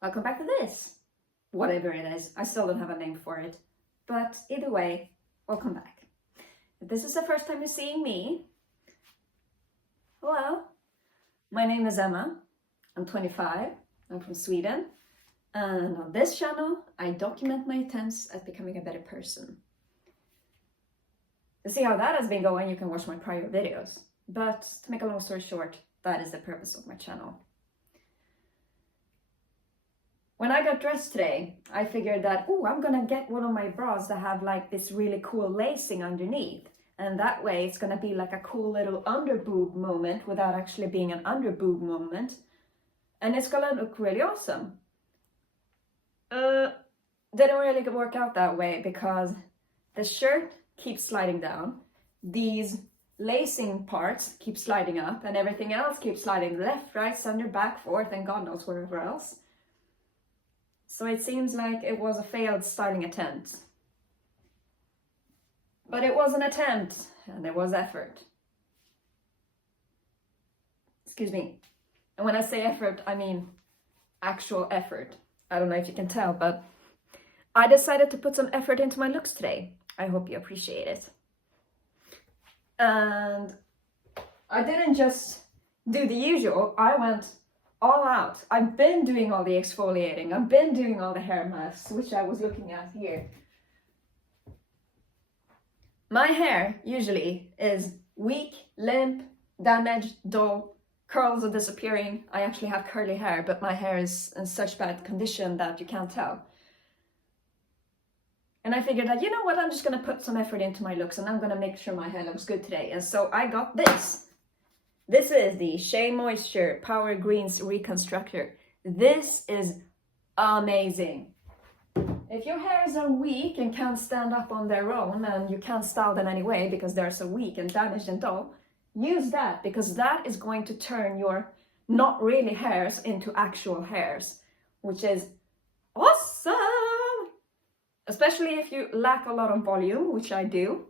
welcome back to this. Whatever it is, I still don't have a name for it. But either way, welcome back. If this is the first time you're seeing me, hello. My name is Emma. I'm 25. I'm from Sweden. And on this channel, I document my attempts at becoming a better person. To see how that has been going, you can watch my prior videos. But to make a long story short, that is the purpose of my channel. When I got dressed today, I figured that, I'm gonna get one of my bras that have like this really cool lacing underneath. And that way it's gonna be like a cool little underboob moment without actually being an underboob moment. And it's gonna look really awesome. Didn't really work out that way because the shirt keeps sliding down. These lacing parts keep sliding up and everything else keeps sliding left, right, center, back, forth, and God knows wherever else. So it seems like it was a failed styling attempt. But it was an attempt and there was effort. Excuse me. And when I say effort, I mean actual effort. I don't know if you can tell, but I decided to put some effort into my looks today. I hope you appreciate it. And I didn't just do the usual, I went all out. I've been doing all the exfoliating, I've been doing all the hair masks, which I was looking at here. My hair usually is weak, limp, damaged, dull, curls are disappearing. I actually have curly hair, but my hair is in such bad condition that you can't tell. And I figured that, you know what, I'm just gonna put some effort into my looks and I'm gonna make sure my hair looks good today. And so I got this. This is the Shea Moisture Power Greens Reconstructor. This is amazing. If your hairs are weak and can't stand up on their own and you can't style them anyway because they're so weak and damaged and dull, use that because that is going to turn your not really hairs into actual hairs, which is awesome. Especially if you lack a lot of volume, which I do.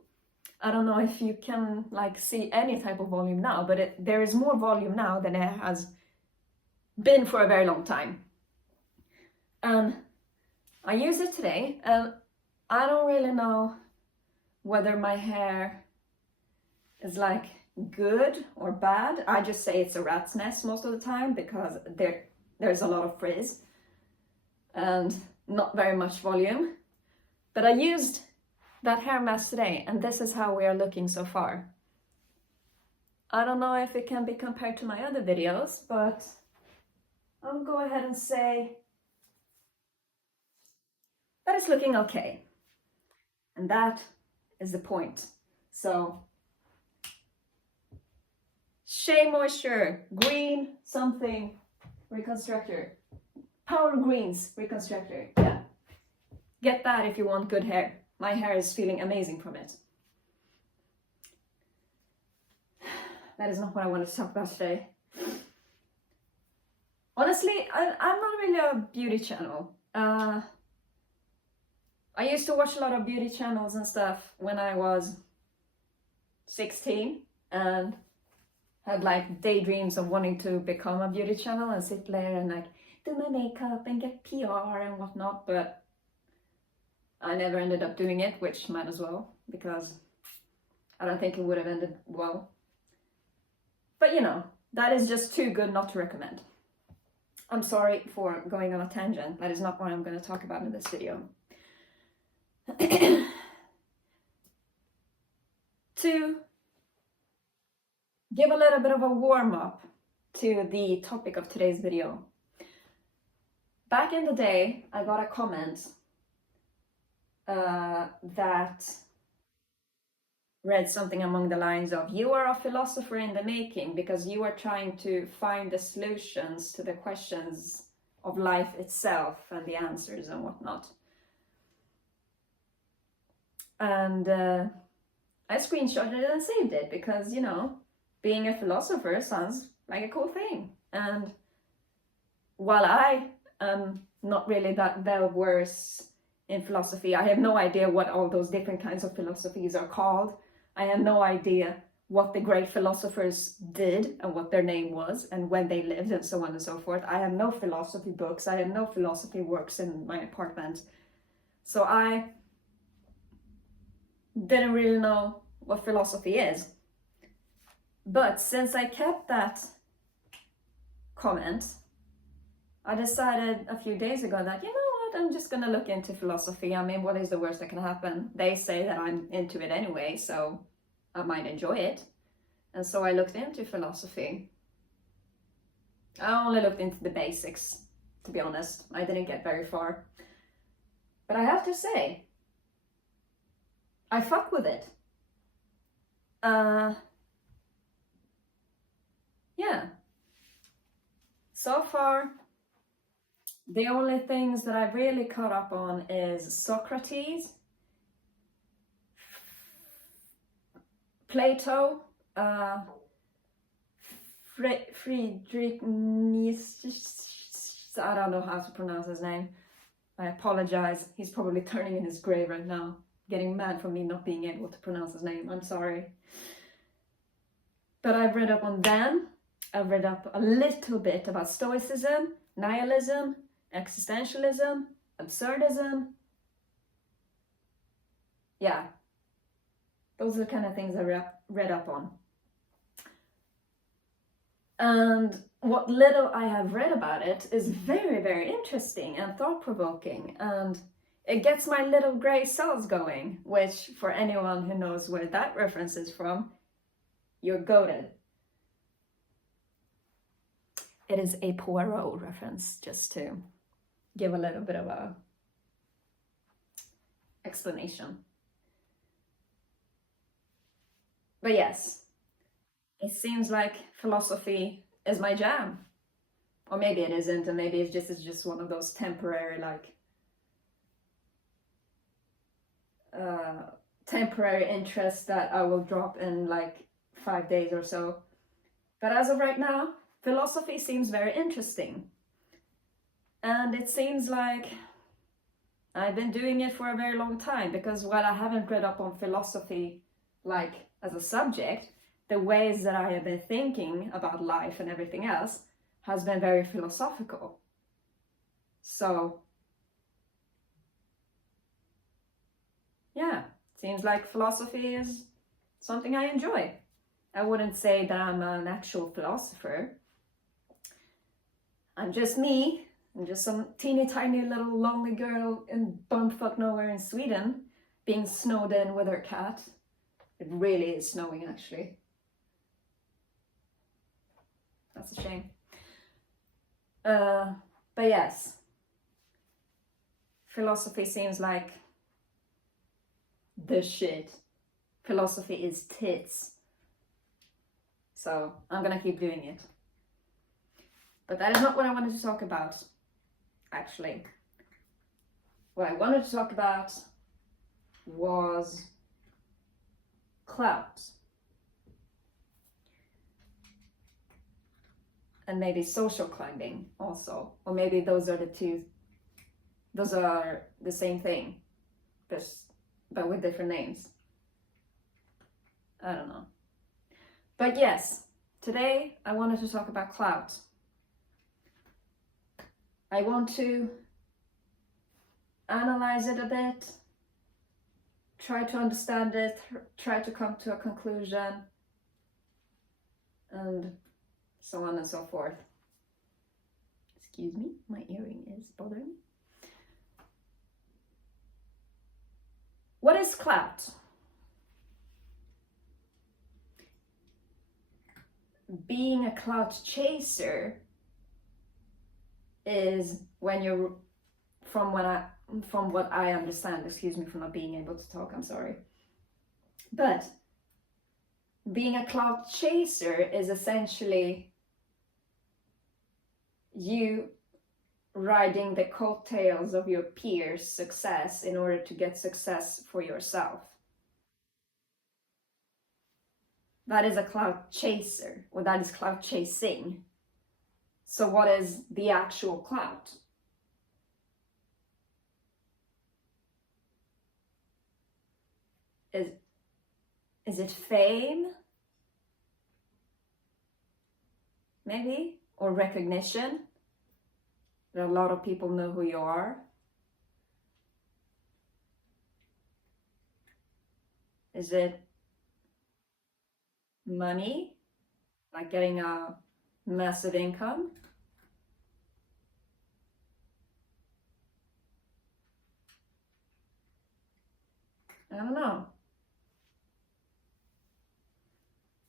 I don't know if you can see any type of volume now, but there is more volume now than it has been for a very long time. I use it today, and I don't really know whether my hair is good or bad. I just say it's a rat's nest most of the time because there's a lot of frizz and not very much volume. But I used that hair mask today, and this is how we are looking so far. I don't know if it can be compared to my other videos, but I'll go ahead and say that it's looking okay. And that is the point. So, Shea Moisture, green something reconstructor. Power Greens reconstructor, yeah. Get that if you want good hair. My hair is feeling amazing from it. That is not what I wanted to talk about today. Honestly, I'm not really a beauty channel. I used to watch a lot of beauty channels and stuff when I was 16 and had daydreams of wanting to become a beauty channel and sit there and do my makeup and get PR and whatnot, but I never ended up doing it, which might as well, because I don't think it would have ended well. But that is just too good not to recommend. I'm sorry for going on a tangent. That is not what I'm going to talk about in this video. To give a little bit of a warm-up to the topic of today's video. Back in the day, I got a comment that read something along the lines of, you are a philosopher in the making because you are trying to find the solutions to the questions of life itself and the answers and whatnot. And I screenshotted it and saved it because, being a philosopher sounds like a cool thing. And while I am not really that well-versed in philosophy, I have no idea what all those different kinds of philosophies are called. I have no idea what the great philosophers did and what their name was and when they lived and so on and so forth. I have no philosophy books. I have no philosophy works in my apartment. So I didn't really know what philosophy is. But since I kept that comment, I decided a few days ago that, you know what, I'm just gonna look into philosophy. I mean, what is the worst that can happen? They say that I'm into it anyway, so I might enjoy it. And so I looked into philosophy. I only looked into the basics, to be honest. I didn't get very far. But I have to say, I fuck with it. Yeah. So far, the only things that I've really caught up on is Socrates, Plato, Friedrich Nietzsche. I don't know how to pronounce his name. I apologize. He's probably turning in his grave right now, getting mad for me not being able to pronounce his name. I'm sorry. But I've read up on them. I've read up a little bit about Stoicism, nihilism, existentialism, absurdism. Yeah, those are the kind of things I read up on. And what little I have read about it is very, very interesting and thought-provoking, and it gets my little grey cells going, which, for anyone who knows where that reference is from, you're goated. It is a Poirot reference, just to give a little bit of a explanation. But yes, it seems like philosophy is my jam. Or maybe it isn't, and maybe it's just one of those temporary, like, temporary interests that I will drop in like 5 days or so. But as of right now, philosophy seems very interesting. And it seems like I've been doing it for a very long time, because while I haven't read up on philosophy like as a subject, the ways that I have been thinking about life and everything else has been very philosophical. So yeah, seems like philosophy is something I enjoy. I wouldn't say that I'm an actual philosopher. I'm just me. I'm just some teeny tiny little lonely girl in bumfuck nowhere in Sweden, being snowed in with her cat. It really is snowing, actually. That's a shame. But yes, philosophy seems like the shit. Philosophy is tits. So I'm gonna keep doing it. But that is not what I wanted to talk about, actually. What I wanted to talk about was clout. And maybe social climbing also. Or maybe those are the same thing, but with different names. I don't know. But yes, today I wanted to talk about clout. I want to analyze it a bit, try to understand it, try to come to a conclusion, and so on and so forth. Excuse me, my earring is bothering me. What is clout? Being a clout chaser is when you're, from what I understand, excuse me for not being able to talk, I'm sorry. But being a clout chaser is essentially you riding the coattails of your peers' success in order to get success for yourself. That is a clout chaser, or that is clout chasing. So what is the actual clout? Is it fame? maybe, or recognition, that a lot of people know who you are. Is it money, like getting a massive income? I don't know.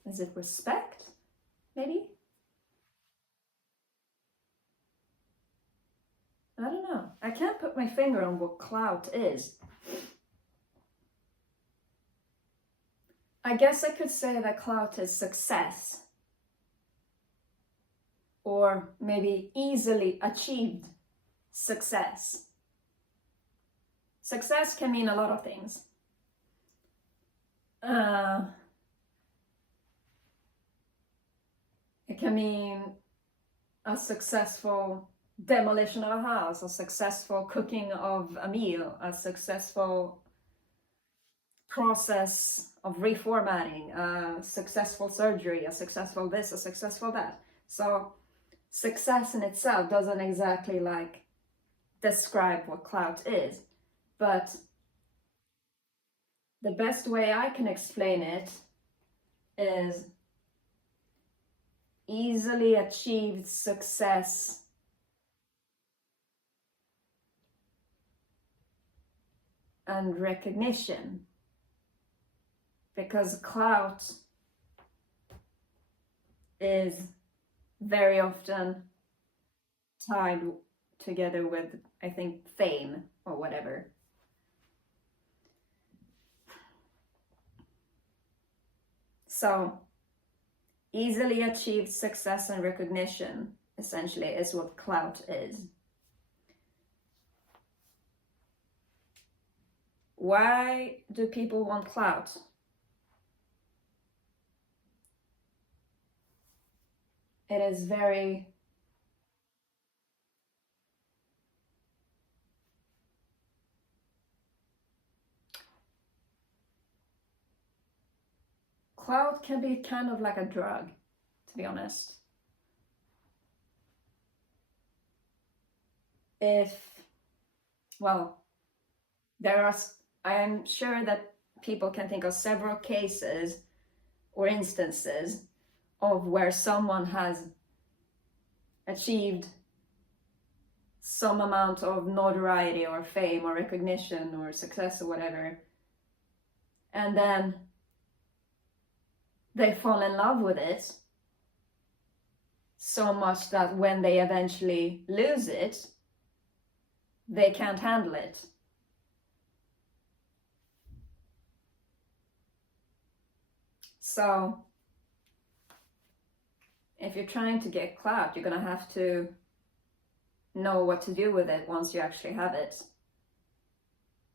Is it respect, maybe? I don't know. I can't put my finger on what clout is. I guess I could say that clout is success, or maybe easily achieved success. Success can mean a lot of things. It can mean a successful demolition of a house, a successful cooking of a meal, a successful process of reformatting, a successful surgery, a successful this, a successful that. So success in itself doesn't exactly like describe what clout is, but the best way I can explain it is easily achieved success and recognition, because clout is very often tied together with, I think, fame or whatever. So easily achieved success and recognition essentially is what clout is. Why do people want clout? It is very clout can be kind of like a drug, to be honest. I'm sure that people can think of several cases or instances of where someone has achieved some amount of notoriety or fame or recognition or success or whatever, and then they fall in love with it so much that when they eventually lose it, they can't handle it. So if you're trying to get clout, you're gonna have to know what to do with it once you actually have it,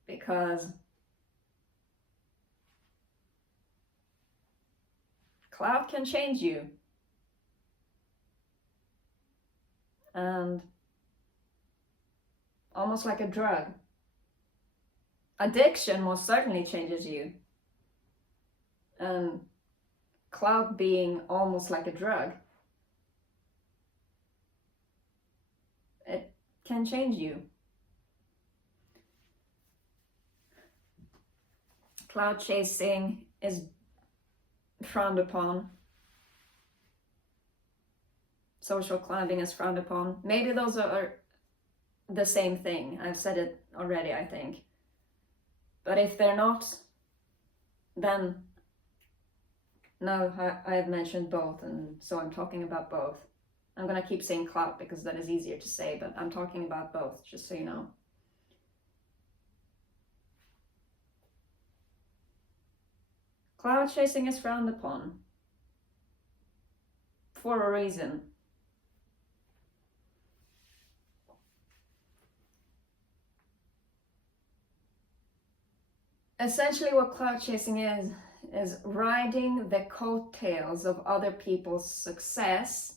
because clout can change you, and almost like a drug. Addiction most certainly changes you, and clout being almost like a drug, it can change you. Clout chasing is frowned upon. Social climbing is frowned upon. Maybe those are the same thing. I've said it already, I think. But if they're not, then now I have mentioned both, and so I'm talking about both. I'm gonna keep saying clout because that is easier to say, but I'm talking about both, just so you know. Clout chasing is frowned upon for a reason. Essentially what clout chasing is riding the coattails of other people's success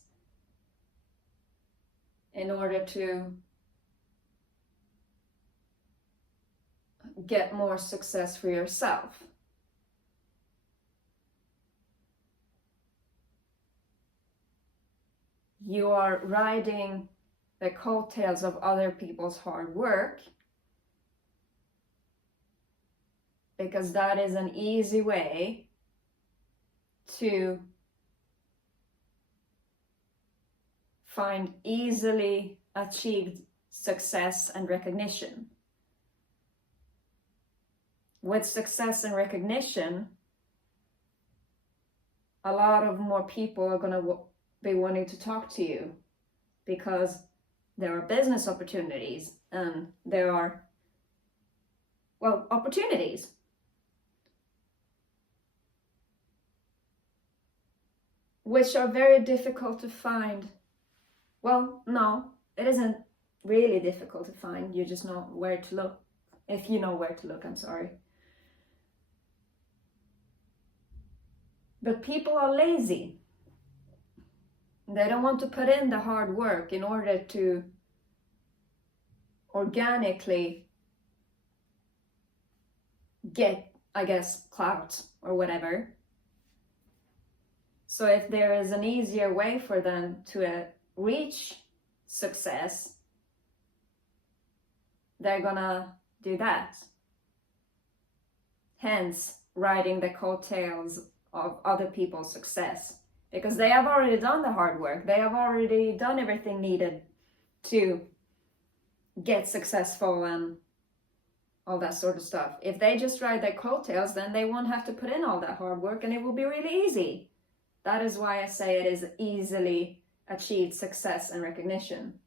in order to get more success for yourself. you are riding the coattails of other people's hard work, because that is an easy way to find easily achieved success and recognition. With success and recognition, a lot of more people are going to be wanting to talk to you, because there are business opportunities and there are, well, opportunities. Which are very difficult to find. Well, no, it isn't really difficult to find. You just know where to look. If you know where to look, I'm sorry. But people are lazy. They don't want to put in the hard work in order to organically get, I guess, clout or whatever. So if there is an easier way for them to reach success, they're gonna do that. Hence, riding the coattails of other people's success, because they have already done the hard work. They have already done everything needed to get successful and all that sort of stuff. If they just ride their coattails, then they won't have to put in all that hard work and it will be really easy. That is why I say it is easily achieved success and recognition.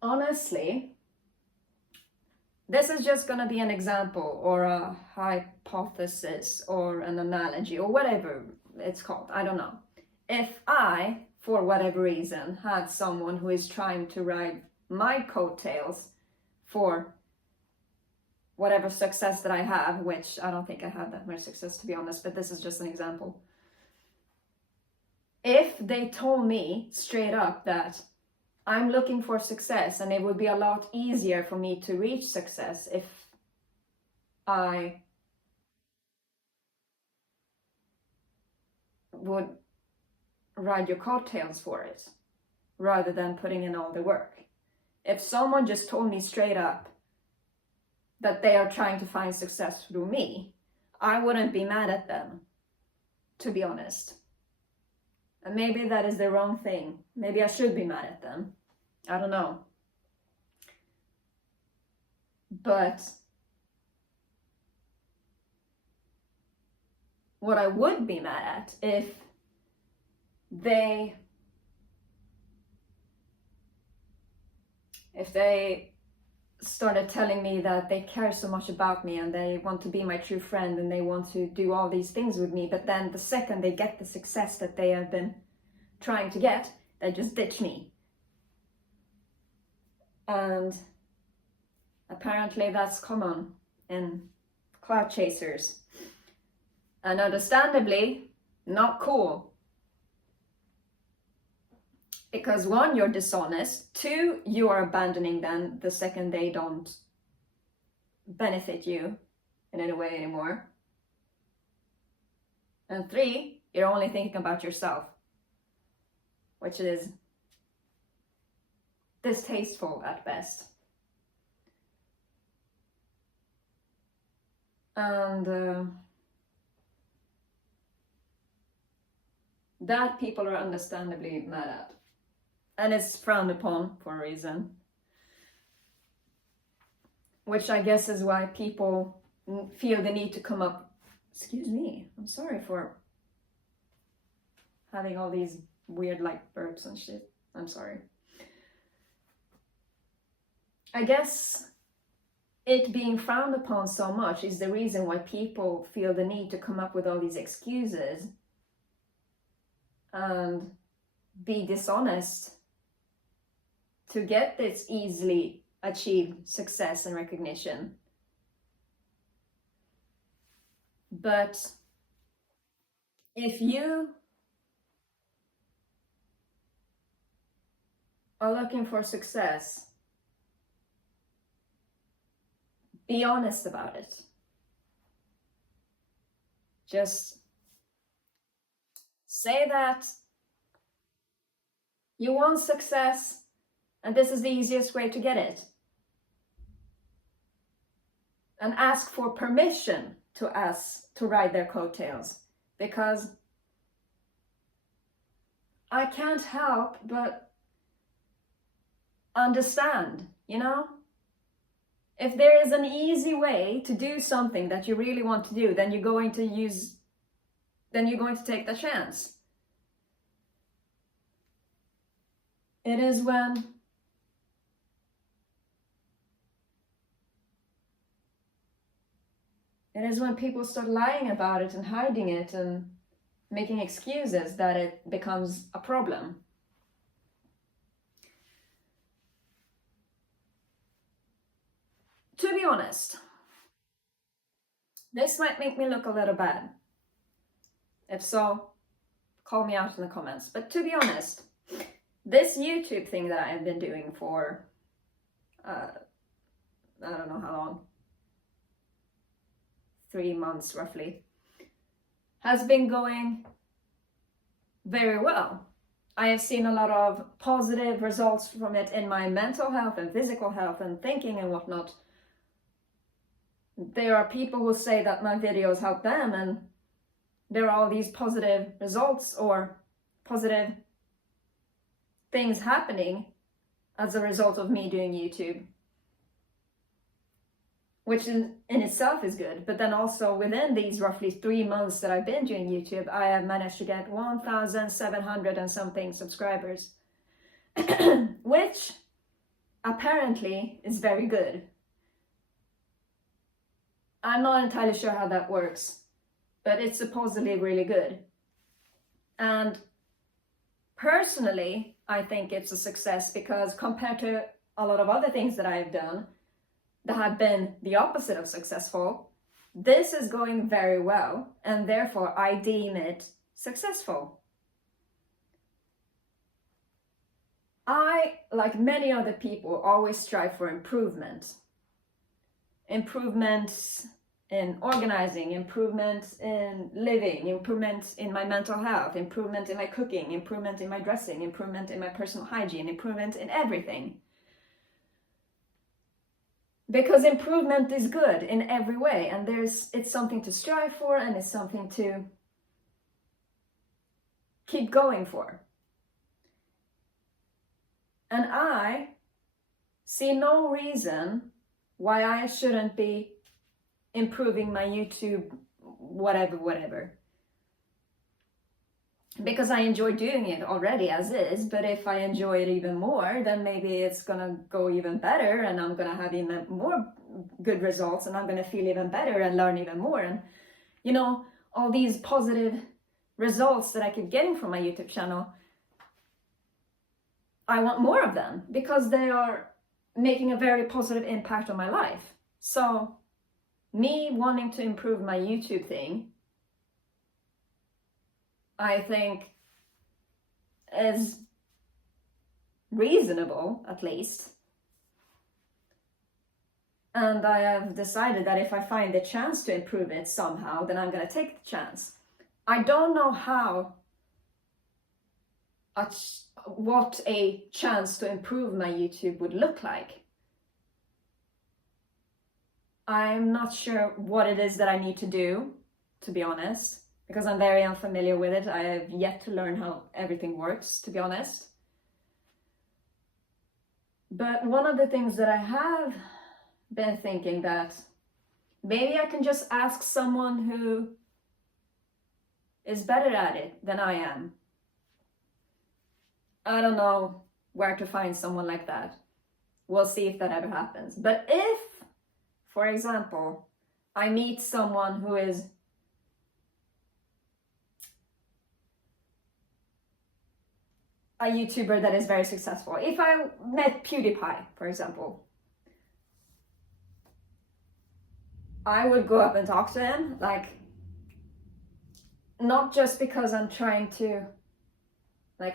Honestly, this is just going to be an example or a hypothesis or an analogy or whatever it's called. I don't know. If I, for whatever reason, had someone who is trying to ride my coattails for whatever success that I have, which I don't think I have that much success, to be honest, but this is just an example. If they told me straight up that I'm looking for success and it would be a lot easier for me to reach success if I would ride your coattails for it rather than putting in all the work. If someone just told me straight up that they are trying to find success through me, I wouldn't be mad at them, to be honest. And maybe that is the wrong thing. Maybe I should be mad at them. I don't know. But what I would be mad at if they started telling me that they care so much about me and they want to be my true friend and they want to do all these things with me, but then the second they get the success that they have been trying to get, they just ditch me. And apparently that's common in clout chasers. And understandably, not cool. Because 1, you're dishonest. 2, you are abandoning them the second they don't benefit you in any way anymore. And 3, you're only thinking about yourself, which is distasteful at best. And that people are understandably mad at. And it's frowned upon for a reason. Which I guess is why people feel the need to come up. Excuse me, I'm sorry for having all these weird like burps and shit. I'm sorry. I guess it being frowned upon so much is the reason why people feel the need to come up with all these excuses and be dishonest to get this easily achieved success and recognition. But if you are looking for success, be honest about it. Just say that you want success and this is the easiest way to get it. And ask for permission to ride their coattails, because I can't help but understand, you know? If there is an easy way to do something that you really want to do, then you're going to take the chance. It is when people start lying about it and hiding it and making excuses that it becomes a problem. To be honest, this might make me look a little bad. If so, call me out in the comments. But to be honest, this YouTube thing that I have been doing for, I don't know how long, 3 months roughly, has been going very well. I have seen a lot of positive results from it in my mental health and physical health and thinking and whatnot. There are people who say that my videos help them, and there are all these positive results or positive things happening as a result of me doing YouTube, which in itself is good. But then also within these roughly 3 months that I've been doing YouTube, I have managed to get 1,700 and something subscribers, which apparently is very good. I'm not entirely sure how that works, but it's supposedly really good. And personally, I think it's a success, because compared to a lot of other things that I've done that have been the opposite of successful, this is going very well, and therefore I deem it successful. I, like many other people, always strive for improvement. Improvements in organizing, improvement in living, improvement in my mental health, improvement in my cooking, improvement in my dressing, improvement in my personal hygiene, improvement in everything. Because improvement is good in every way, and it's something to strive for, and it's something to keep going for. And I see no reason why I shouldn't be improving my YouTube whatever. Because I enjoy doing it already as is, but if I enjoy it even more, then maybe it's gonna go even better, and I'm gonna have even more good results, and I'm gonna feel even better and learn even more. And you know, all these positive results that I keep getting from my YouTube channel, I want more of them, because they are making a very positive impact on my life. So me wanting to improve my YouTube thing, I think, is reasonable, at least. And I have decided that if I find the chance to improve it somehow, then I'm going to take the chance. I don't know what a chance to improve my YouTube would look like. I'm not sure what it is that I need to do, to be honest, because I'm very unfamiliar with it. I have yet to learn how everything works, to be honest. But one of the things that I have been thinking, that maybe I can just ask someone who is better at it than I am. I don't know where to find someone like that. We'll see if that ever happens. But if, for example, I meet someone who is a YouTuber that is very successful. If I met PewDiePie, for example, I would go up and talk to him, like, not just because I'm trying to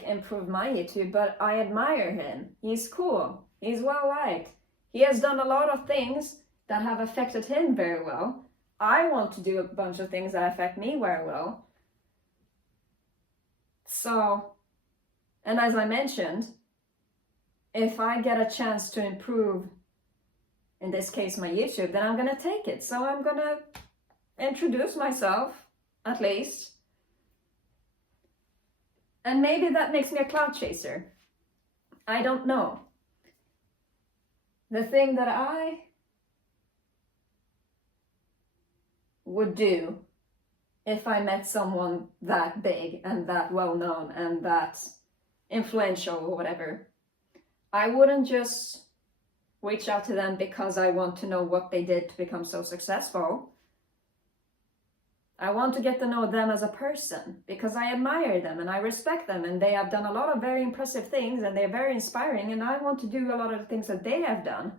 improve my YouTube, but I admire him. He's cool. He's well liked. He has done a lot of things that have affected him very well. I want to do a bunch of things that affect me very well. So, and as I mentioned, if I get a chance to improve, in this case my YouTube, then I'm gonna take it. So I'm gonna introduce myself, at least. And maybe that makes me a clout chaser. I don't know. The thing that I would do if I met someone that big and that well known and that influential or whatever, I wouldn't just reach out to them because I want to know what they did to become so successful. I want to get to know them as a person because I admire them and I respect them, and they have done a lot of very impressive things and they're very inspiring, and I want to do a lot of the things that they have done.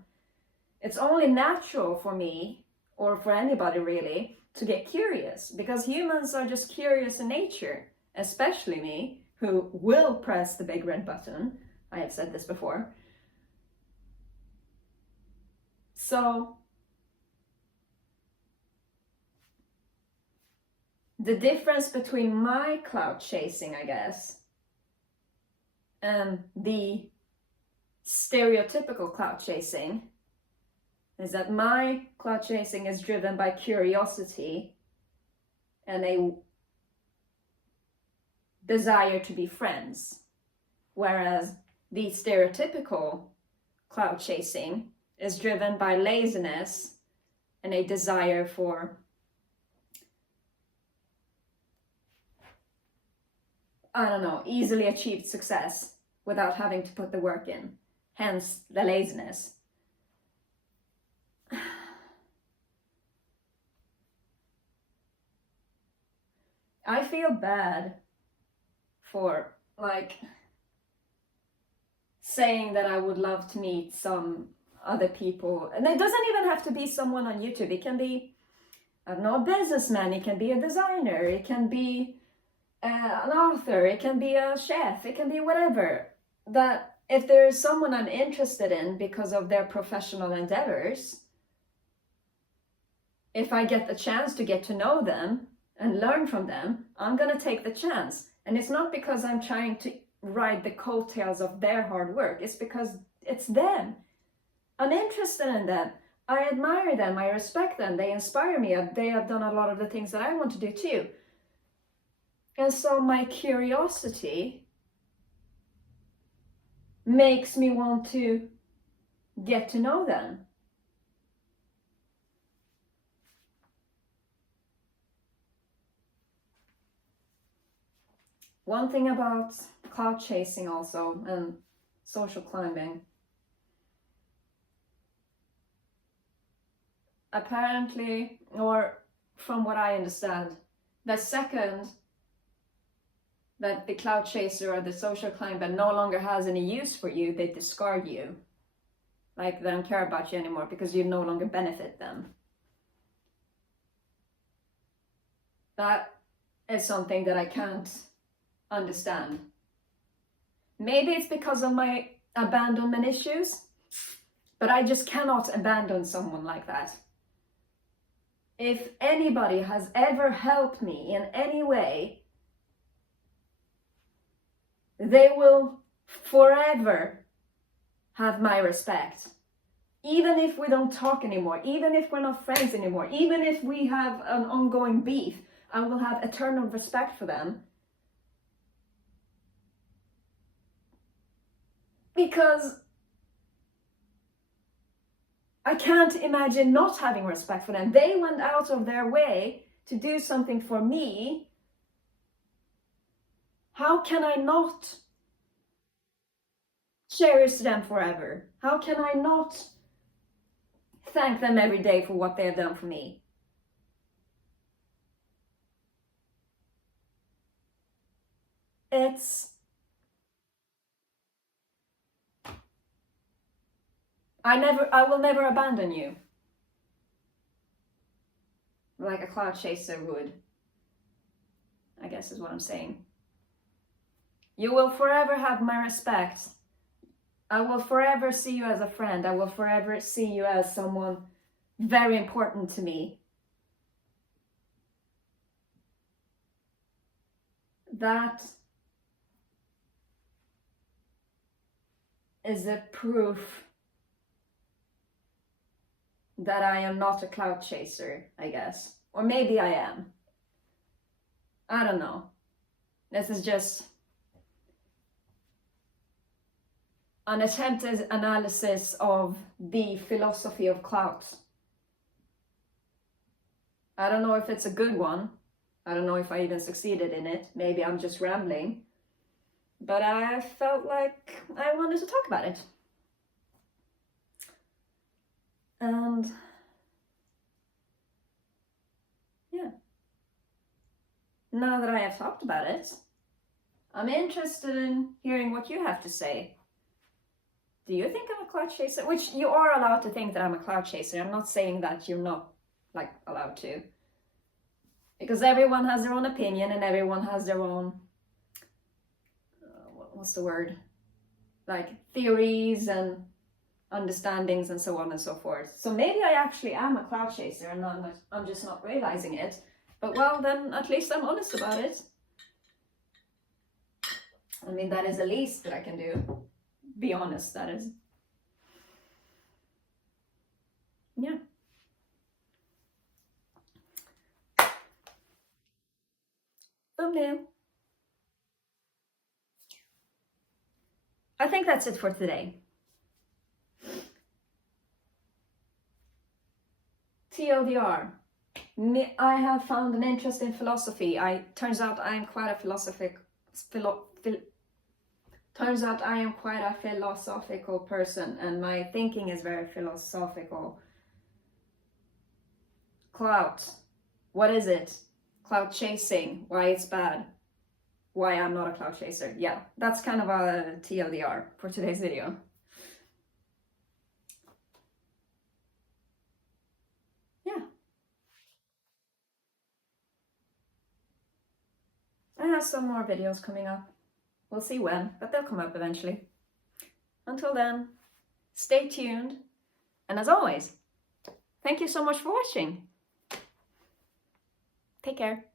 It's only natural for me, or for anybody really, to get curious, because humans are just curious in nature, especially me, who will press the big red button. I have said this before. So the difference between my clout chasing, I guess, and the stereotypical clout chasing is that my clout chasing is driven by curiosity and a desire to be friends, whereas the stereotypical clout chasing is driven by laziness and a desire for, I don't know, easily achieved success without having to put the work in, hence the laziness. I feel bad for saying that I would love to meet some other people, and it doesn't even have to be someone on YouTube. It can be, I don't know, a businessman, it can be a designer, it can be an author, it can be a chef, it can be whatever. That if there is someone I'm interested in because of their professional endeavors, if I get the chance to get to know them and learn from them, I'm gonna take the chance. And it's not because I'm trying to ride the coattails of their hard work, it's because it's them. I'm interested in them. I admire them, I respect them, they inspire me, they have done a lot of the things that I want to do too. And so my curiosity makes me want to get to know them. One thing about clout chasing also, and social climbing, apparently, or from what I understand, the second that the clout chaser or the social climber no longer has any use for you, they discard you. Like they don't care about you anymore because you no longer benefit them. That is something that I can't understand. Maybe it's because of my abandonment issues, but I just cannot abandon someone like that. If anybody has ever helped me in any way, they will forever have my respect. Even if we don't talk anymore, even if we're not friends anymore, even if we have an ongoing beef, I will have eternal respect for them. Because I can't imagine not having respect for them. They went out of their way to do something for me. How can I not cherish them forever? How can I not thank them every day for what they have done for me? I will never abandon you. Like a cloud chaser would, I guess is what I'm saying. You will forever have my respect. I will forever see you as a friend. I will forever see you as someone very important to me. That is a proof that I am not a clout chaser, I guess. Or maybe I am. I don't know. This is just an attempted analysis of the philosophy of clout. I don't know if it's a good one. I don't know if I even succeeded in it. Maybe I'm just rambling. But I felt like I wanted to talk about it. And yeah. Now that I have talked about it, I'm interested in hearing what you have to say. Do you think I'm a clout chaser? Which you are allowed to think that I'm a clout chaser. I'm not saying that you're not allowed to. Because everyone has their own opinion and everyone has their own, what's the word? Like theories and understandings and so on and so forth. So maybe I actually am a clout chaser and I'm just not realizing it. But well, then at least I'm honest about it. I mean, that is the least that I can do. Be honest, that is. Yeah. Thumbnail. I think that's it for today. TLDR. I have found an interest in philosophy. Turns out I am quite a philosophical person, and my thinking is very philosophical. Clout. What is it? Clout chasing. Why it's bad. Why I'm not a clout chaser. Yeah, that's kind of a TLDR for today's video. Yeah. I have some more videos coming up. We'll see when, but they'll come up eventually. Until then, stay tuned. And as always, thank you so much for watching. Take care.